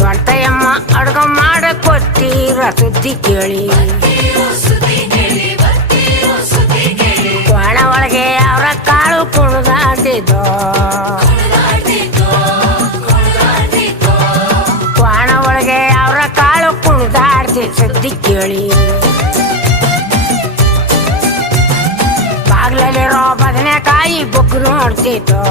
ದೊಡ್ಡಯ್ಯಮ್ಮ ಅಡ್ಗ ಮಾಡಕ್ ಕೊಟ್ಟಿರ ಸುದ್ದಿ ಕೇಳಿ ಕೋಣ ಒಳಗೆ ಅವರ ಕಾಳು ಕುಣಿದಾಡ್ತಿದ್ದೋ ಕೋಣ ಒಳಗೆ ಅವರ ಕಾಳು ಕುಣಿದಾಡ್ತಿ ಸುದ್ದಿ ಕೇಳಿ ಬಾಗ್ಲಲ್ಲಿರೋ ಬದನೆಕಾಯಿ ಬೊಗ್ಗು ನೋಡ್ತಿದ್ದೋ